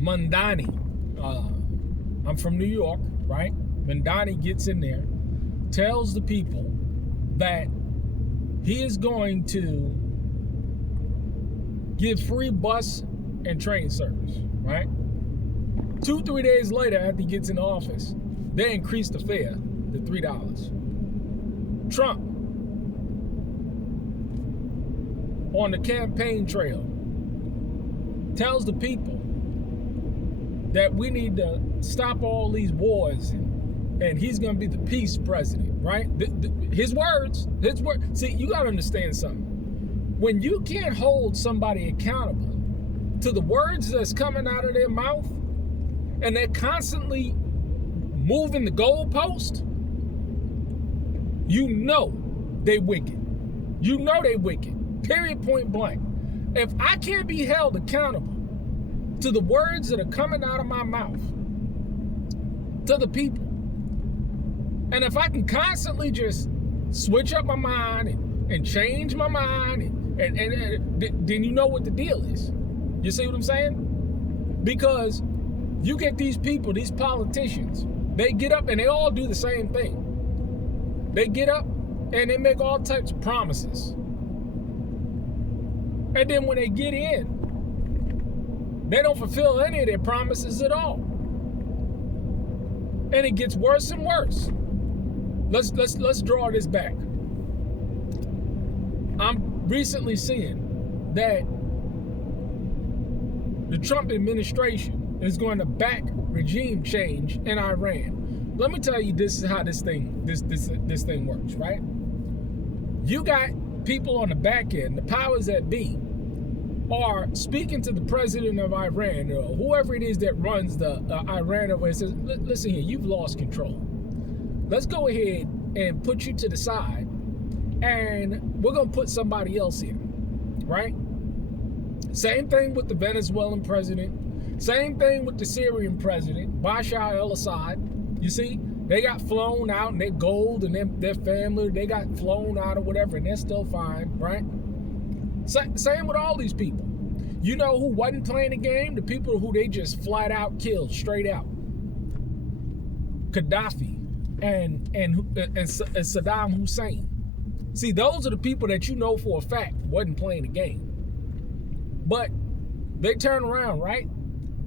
Mandani, I'm from New York, right? Mandani gets in there, tells the people that he is going to give free bus and train service, right? 2-3 days later, after he gets in office, they increase the fare to $3. Trump, on the campaign trail, tells the people that we need to stop all these wars, and he's going to be the peace president, right? His words. See, you got to understand something. When you can't hold somebody accountable to the words that's coming out of their mouth, and they're constantly moving the goalpost, you know they wicked. You know they wicked. Period, point blank. If I can't be held accountable to the words that are coming out of my mouth to the people, and if I can constantly just switch up my mind and change my mind, and then you know what the deal is. You see what I'm saying? Because you get these people, these politicians, they get up and they all do the same thing. They get up and they make all types of promises. And then when they get in, they don't fulfill any of their promises at all. And it gets worse and worse. Let's draw this back. I'm recently seeing that the Trump administration is going to back regime change in Iran. Let me tell you, this is how this thing works, right? You got people on the back end, the powers that be, are speaking to the president of Iran, or whoever it is that runs the Iran over, and says, listen here, you've lost control. Let's go ahead and put you to the side, and we're going to put somebody else in, right? Same thing with the Venezuelan president. Same thing with the Syrian president, Bashar al-Assad. You see, they got flown out, and their gold and their family, they got flown out or whatever, and they're still fine, right? Same with all these people. You know who wasn't playing the game? The people who they just flat out killed, straight out. Gaddafi and Saddam Hussein. See, those are the people that you know for a fact wasn't playing the game. But they turn around, right?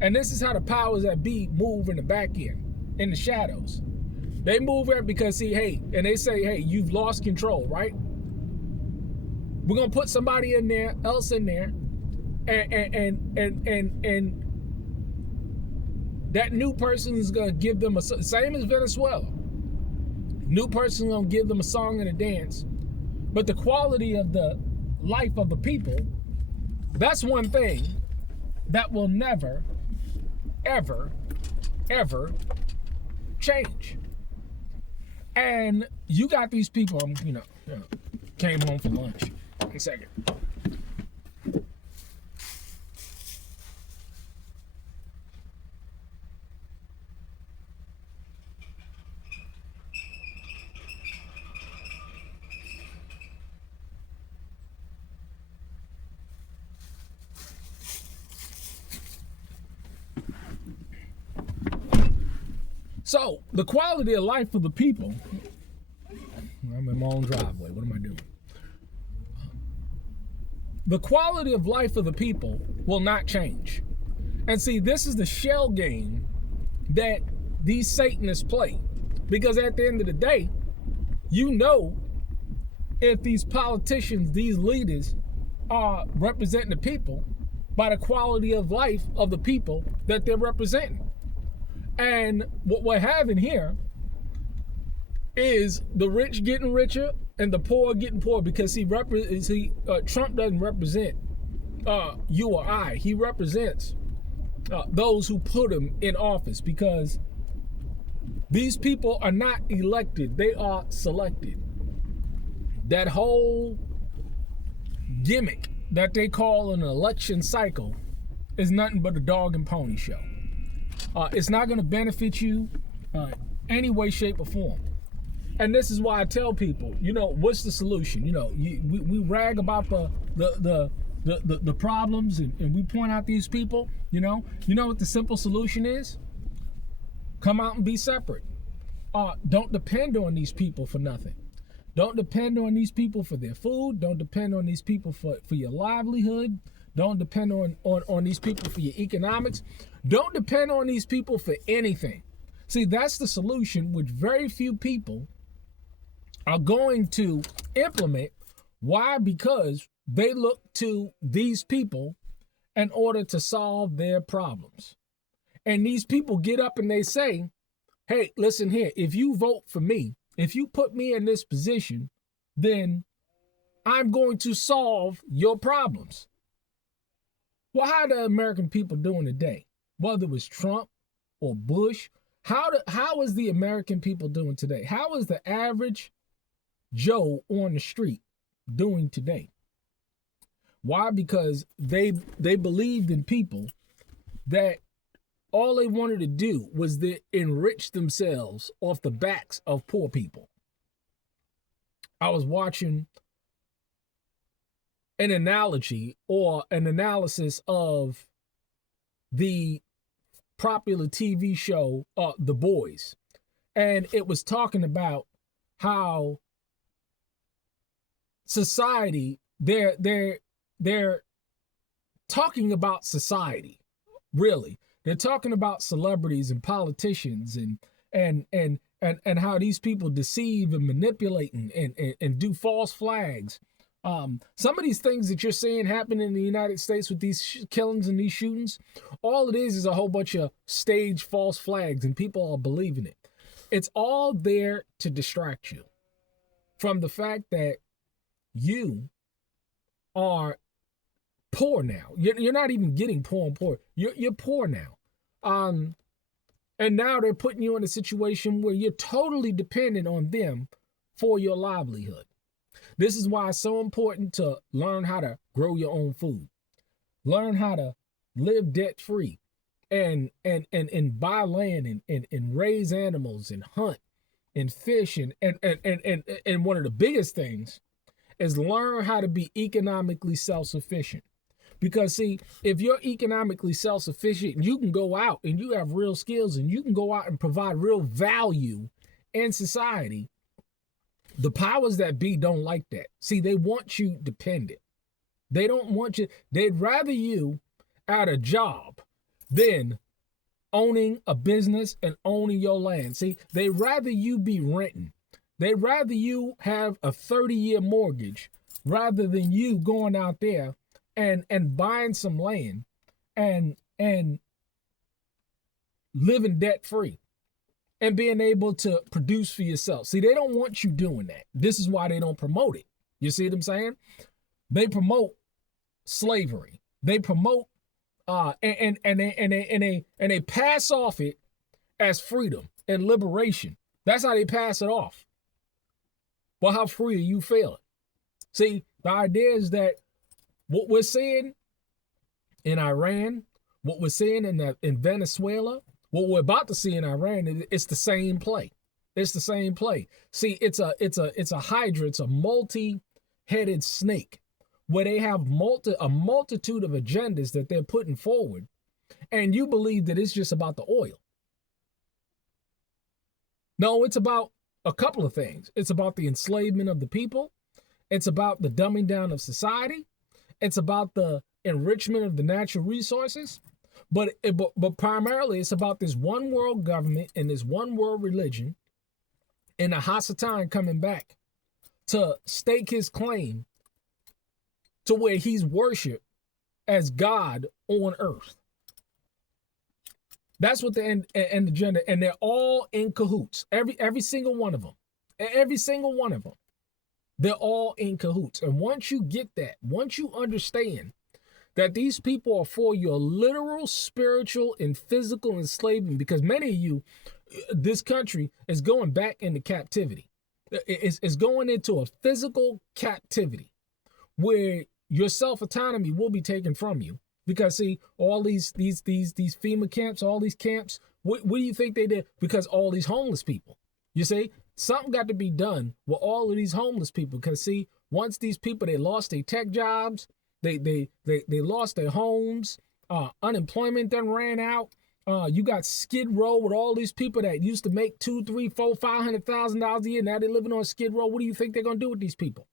And this is how the powers that be move in the back end, in the shadows. They move there because, see, hey, and they say, hey, you've lost control, right? We're gonna put somebody else in there, and that new person is gonna give them same as Venezuela. New person is gonna give them a song and a dance, but the quality of the life of the people, that's one thing that will never, ever, ever change. And you got these people, came home for lunch. One second. So, the quality of life of the people, I'm in my own driveway, what am I doing? The quality of life of the people will not change. And see, this is the shell game that these Satanists play. Because at the end of the day, you know if these politicians, these leaders are representing the people by the quality of life of the people that they're representing. And what we're having here is the rich getting richer and the poor getting poor, because Trump doesn't represent you or I. He represents those who put him in office, because these people are not elected, they are selected. That whole gimmick that they call an election cycle is nothing but a dog and pony show. It's not going to benefit you any way, shape, or form. And this is why I tell people, what's the solution? We rag about the the problems and we point out these people, you know what the simple solution is? Come out and be separate. Don't depend on these people for nothing. Don't depend on these people for their food. Don't depend on these people for your livelihood. Don't depend on these people for your economics. Don't depend on these people for anything. See, that's the solution, which very few people are going to implement. Why? Because they look to these people in order to solve their problems. And these people get up and they say, hey, listen here, if you vote for me, if you put me in this position, then I'm going to solve your problems. Well, how are the American people doing today? Whether it was Trump or Bush, how is the American people doing today? How is the average Joe on the street doing today? Why? Because they believed in people that all they wanted to do was to enrich themselves off the backs of poor people. I was watching an analogy or an analysis of the popular TV show, The Boys. And it was talking about how society, they're talking about society, really. They're talking about celebrities and politicians and how these people deceive and manipulate and do false flags. Some of these things that you're seeing happen in the United States with these killings and these shootings, all it is a whole bunch of staged false flags and people are believing it. It's all there to distract you from the fact that you are poor now. You're not even getting poor and poor. You're poor now. And now they're putting you in a situation where you're totally dependent on them for your livelihood. This is why it's so important to learn how to grow your own food. Learn how to live debt free and buy land and raise animals and hunt and fish and one of the biggest things is learn how to be economically self-sufficient. Because see, if you're economically self-sufficient, you can go out and you have real skills and you can go out and provide real value in society. The powers that be don't like that. See, they want you dependent. They don't want you. They'd rather you at a job than owning a business and owning your land. See, they'd rather you be renting. They'd rather you have a 30-year mortgage rather than you going out there and buying some land and living debt free and being able to produce for yourself. See, they don't want you doing that. This is why they don't promote it. You see what I'm saying? They promote slavery. They promote and they pass off it as freedom and liberation. That's how they pass it off. Well, how free are you feeling? See, the idea is that what we're seeing in Iran, what we're seeing in Venezuela, what we're about to see in Iran, it's the same play. It's the same play. See, it's a hydra, it's a multi-headed snake where they have a multitude of agendas that they're putting forward, and you believe that it's just about the oil. No, it's about a couple of things. It's about the enslavement of the people. It's about the dumbing down of society. It's about the enrichment of the natural resources. But primarily it's about this one world government and this one world religion and the Hasatan coming back to stake his claim to where he's worshipped as God on earth. That's what the end agenda, and they're all in cahoots. Every single one of them. Every single one of them. They're all in cahoots. And once you get that, once you understand that these people are for your literal, spiritual, and physical enslavement, because many of you, this country is going back into captivity. It's going into a physical captivity where your self-autonomy will be taken from you. Because see, all these FEMA camps, all these camps, what do you think they did? Because all these homeless people. You see, something got to be done with all of these homeless people. Because see, once these people, they lost their tech jobs, They lost their homes. Unemployment done ran out. You got Skid Row with all these people that used to make $200,000, $300,000, $400,000, $500,000 a year. Now they're living on Skid Row. What do you think they're gonna do with these people?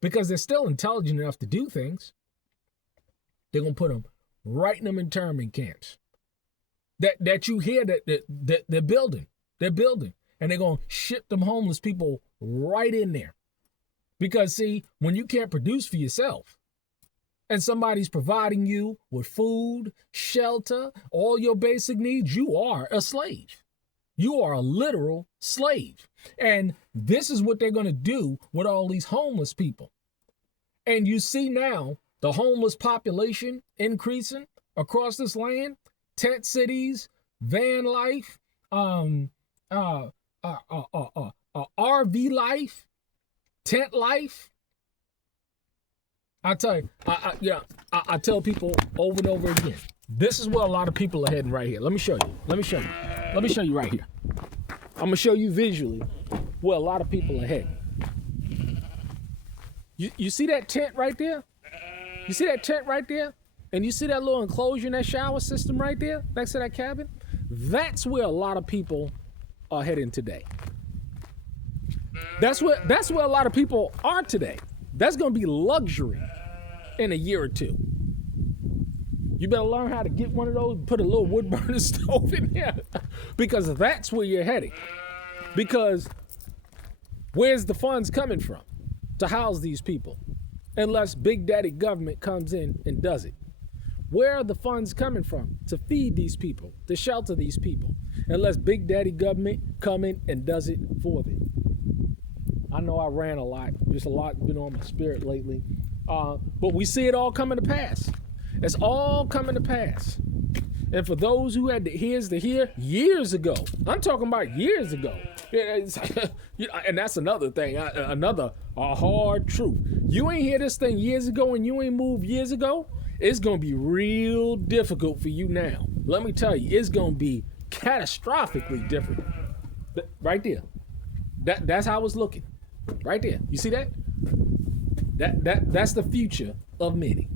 Because they're still intelligent enough to do things. They're gonna put them right in them internment camps. That you hear that they're building. They're building. And they're gonna ship them homeless people right in there. Because see, when you can't produce for yourself, and somebody's providing you with food, shelter, all your basic needs, you are a slave. You are a literal slave. And this is what they're going to do with all these homeless people. And you see now the homeless population increasing across this land, tent cities, van life, RV life, tent life. I tell you, I tell people over and over again, this is where a lot of people are heading right here. Let me show you. Let me show you right here. I'm going to show you visually where a lot of people are heading. You see that tent right there? You see that tent right there? And you see that little enclosure in that shower system right there next to that cabin? That's where a lot of people are heading today. That's where a lot of people are today. That's going to be luxury in a year or two. You better learn how to get one of those, put a little wood burner stove in there, because that's where you're heading. Because where's the funds coming from to house these people? Unless Big Daddy government comes in and does it. Where are the funds coming from to feed these people, to shelter these people? Unless Big Daddy government come in and does it for them. I know I ran a lot. Just a lot been on my spirit lately. But we see it all coming to pass. It's all coming to pass. And for those who had the ears to hear years ago, I'm talking about years ago. And that's another thing, another hard truth. You ain't hear this thing years ago and you ain't moved years ago, it's going to be real difficult for you now. Let me tell you, it's going to be catastrophically different. Right there. That's how it's looking. Right there. You see that? That's the future of many.